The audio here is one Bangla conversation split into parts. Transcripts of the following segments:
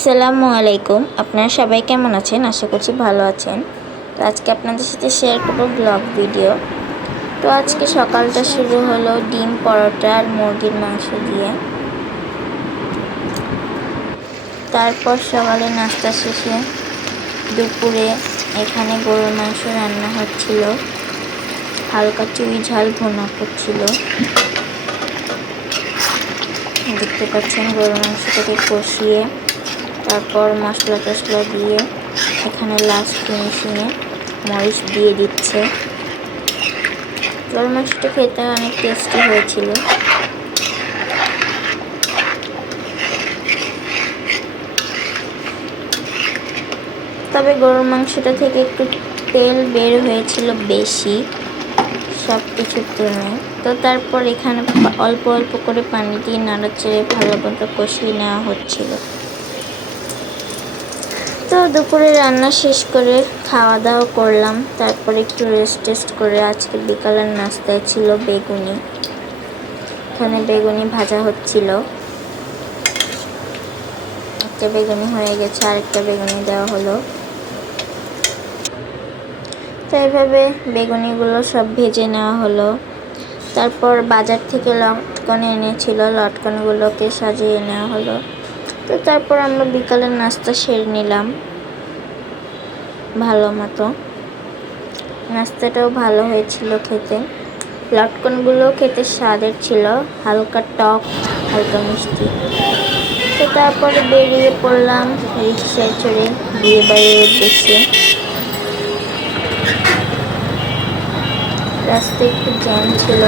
আসসালামু আলাইকুম। আপনারা সবাই কেমন আছেন? আশা করছি ভালো আছেন। তো আজকে আপনাদের সাথে শেয়ার করব ব্লগ ভিডিও তো আজকে সকালটা শুরু হলো ডিম পরোটা আর মুরগির মাংস দিয়ে। তারপর সকালে নাস্তা শেষে দুপুরে এখানে গরুর মাংস রান্না হচ্ছিল। হালকা চুই ঝাল ভুনা করছিল। দেখতে পাচ্ছেন গরুর মাংসটাকে কষিয়ে তারপর মশলা টশলা দিয়ে এখানে লাস্ট ফিনিশিংয়ে মরিচ দিয়ে দিচ্ছে। গরুর মাংসটা খেতে অনেক টেস্টি হয়েছিল। তবে গরুর মাংসটা থেকে একটু তেল বের হয়েছিল বেশি সব কিছুর তুলনায়। তো তারপর এখানে অল্প অল্প করে পানি দিয়ে নাড়াচড়ে ভালো মতো কষিয়ে নেওয়া হচ্ছিল। তো দুপুরে রান্না শেষ করে খাওয়া দাওয়া করলাম। তারপর একটু রেস্ট টেস্ট করে আজকে বিকালের নাস্তায় ছিল বেগুনি। এখানে বেগুনি ভাজা হচ্ছিল। একটা বেগুনি হয়ে গেছে, আরেকটা বেগুনি দেওয়া হলো। তো এইভাবে বেগুনিগুলো সব ভেজে নেওয়া হলো। তারপর বাজার থেকে লটকন এনেছিল, লটকনগুলোকে সাজিয়ে নেওয়া হলো। তো তারপর আমরা বিকালের নাস্তা সেরে নিলাম। ভালো মতো। নাস্তাটাও ভালো হয়েছিল খেতে। লটকনগুলো খেতে স্বাদের ছিল, হালকা টক, হালকা মিষ্টি। তো তারপরে বেরিয়ে পড়লাম রিক্সায় চড়ে বিয়ে বাড়ির উদ্দেশ্যে। রাস্তায় একটু জ্যাম ছিল।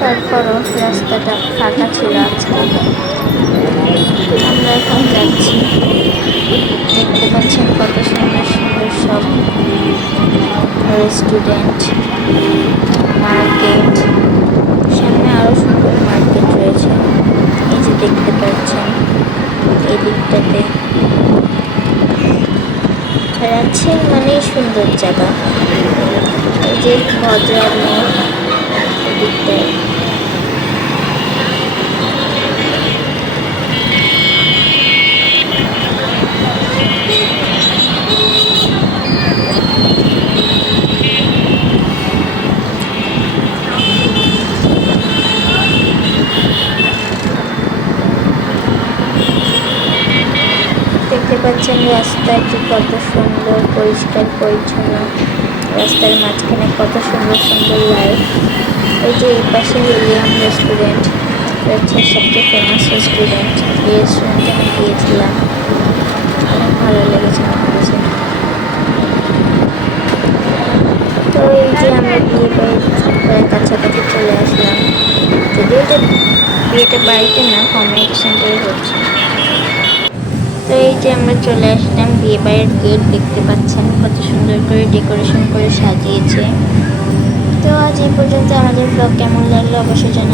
তারপরও রাস্তাটা ফাঁকা ছিল আজকে। আমরা এখন যাচ্ছি। দেখতে পাচ্ছেন কত সুন্দর সুন্দর সব রেস্টুরেন্ট মার্কেট সামনে আরও সুন্দর মার্কেট রয়েছে। এই যে দেখতে পাচ্ছেন এই দিকটাতে রাজশাহী মানেই সুন্দর জায়গা। এই যে ভদ্রা মেয়ে দিকটায় দেখতে পাচ্ছেন রাস্তাটি কত সুন্দর পরিষ্কার পরিচ্ছন্ন রাস্তার মাঝখানে কত সুন্দর সুন্দর লাইট এই যে এই পাশে উইলিয়াম রেস্টুরেন্ট হচ্ছে সবচেয়ে ফেমাস রেস্টুরেন্ট এই রেস্টুরেন্টে আমি গিয়েছিলাম। অনেক ভালো লেগেছে আমার কাছে। তো এই যে আমরা বিয়ে বাড়ি কাছাকাছি চলে আসলাম। যদিও এটা বিয়েটা বাড়িতে না কমিউনিটি সেন্টারে হচ্ছে। তো এই যে আমরা চলে আসলাম, বিয়ে বাড়ির গেট দেখতে পাচ্ছেন, কত সুন্দর করে ডেকোরেশন করে সাজিয়েছে। তো আজ এই পর্যন্ত আমাদের ব্লগ কেমন লাগল অবশ্যই জানা